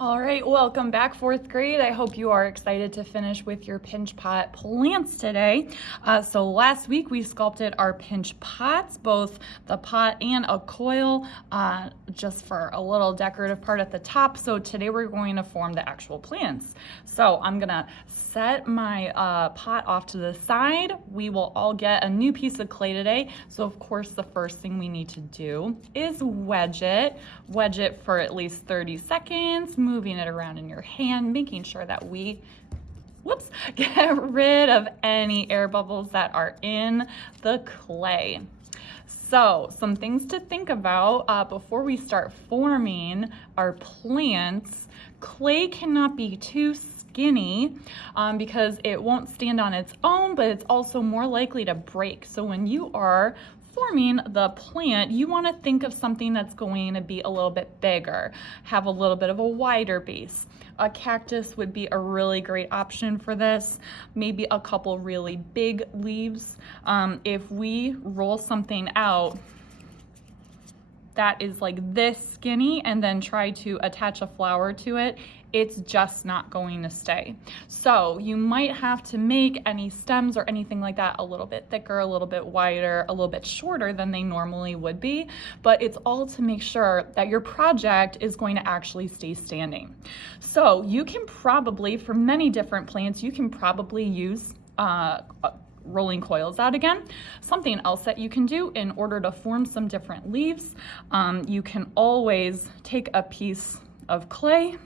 All right, welcome back, fourth grade. I hope you are excited to finish with your pinch pot plants today. So last week we sculpted our pinch pots, both the pot and a coil, just for a little decorative part at the top. So today we're going to form the actual plants. So I'm gonna set my pot off to the side. We will all get a new piece of clay today. So of course the first thing we need to do is wedge it. Wedge it for at least 30 seconds, moving it around in your hand, making sure that we get rid of any air bubbles that are in the clay. So some things to think about before we start forming our plants. Clay cannot be too skinny because it won't stand on its own, but it's also more likely to break. So when you are forming the plant, you want to think of something that's going to be a little bit bigger, have a little bit of a wider base. A cactus would be a really great option for this. Maybe a couple really big leaves. If we roll something out that is like this skinny and then try to attach a flower to it, it's just not going to stay. So you might have to make any stems or anything like that a little bit thicker, a little bit wider, a little bit shorter than they normally would be, but it's all to make sure that your project is going to actually stay standing. So you can probably, for many different plants, you can probably use rolling coils out again. Something else that you can do in order to form some different leaves, you can always take a piece of clay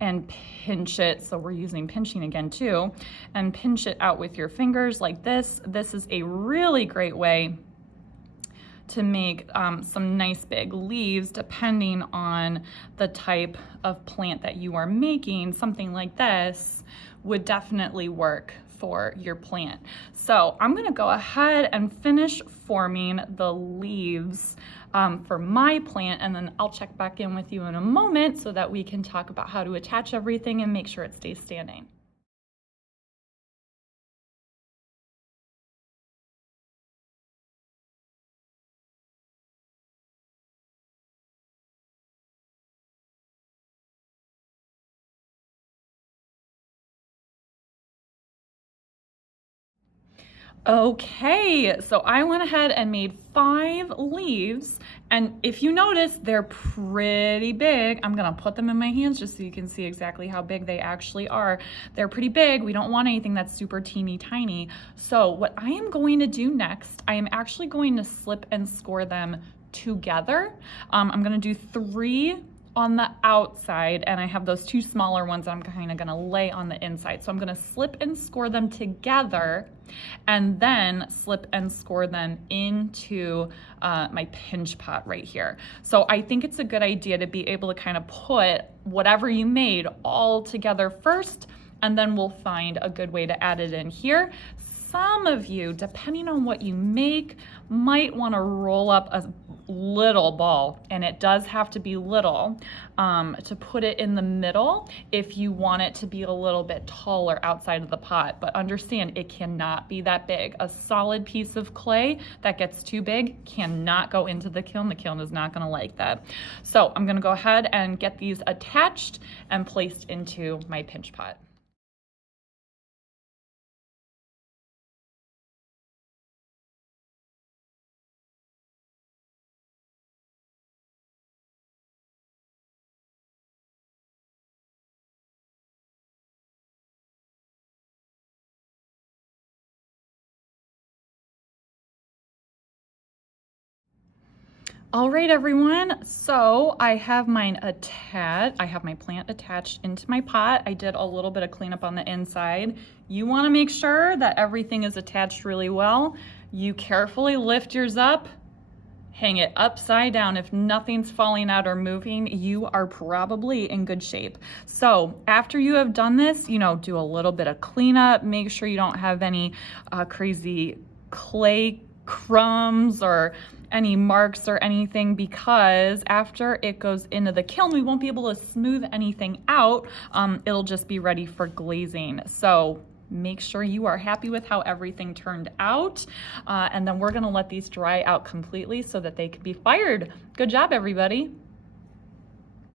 and pinch it. So we're using pinching again too, and pinch it out with your fingers like this. This is a really great way to make some nice big leaves depending on the type of plant that you are making. Something like this would definitely work for your plant. So I'm gonna go ahead and finish forming the leaves for my plant, and then I'll check back in with you in a moment so that we can talk about how to attach everything and make sure it stays standing. Okay, so I went ahead and made 5 leaves, and if you notice, they're pretty big. I'm gonna put them in my hands just so you can see exactly how big they actually are. They're pretty big. We don't want anything that's super teeny tiny. So what I am going to do next, I am actually going to slip and score them together. I'm gonna do 3 on the outside, and I have those 2 smaller ones I'm kind of gonna lay on the inside. So I'm gonna slip and score them together and then slip and score them into my pinch pot right here. So I think it's a good idea to be able to kind of put whatever you made all together first, and then we'll find a good way to add it in here. Some of you, depending on what you make, might want to roll up a little ball, and it does have to be little, to put it in the middle if you want it to be a little bit taller outside of the pot. But understand, it cannot be that big. A solid piece of clay that gets too big cannot go into the kiln. The kiln is not going to like that. So I'm going to go ahead and get these attached and placed into my pinch pot. All right, everyone. So I have my plant attached into my pot. I did a little bit of cleanup on the inside. You want to make sure that everything is attached really well. You carefully lift yours up, hang it upside down. If nothing's falling out or moving, you are probably in good shape. So after you have done this, do a little bit of cleanup. Make sure you don't have any crazy clay crumbs or any marks or anything, because after it goes into the kiln, we won't be able to smooth anything out. It'll just be ready for glazing. So make sure you are happy with how everything turned out. And then we're gonna let these dry out completely so that they can be fired. Good job, everybody.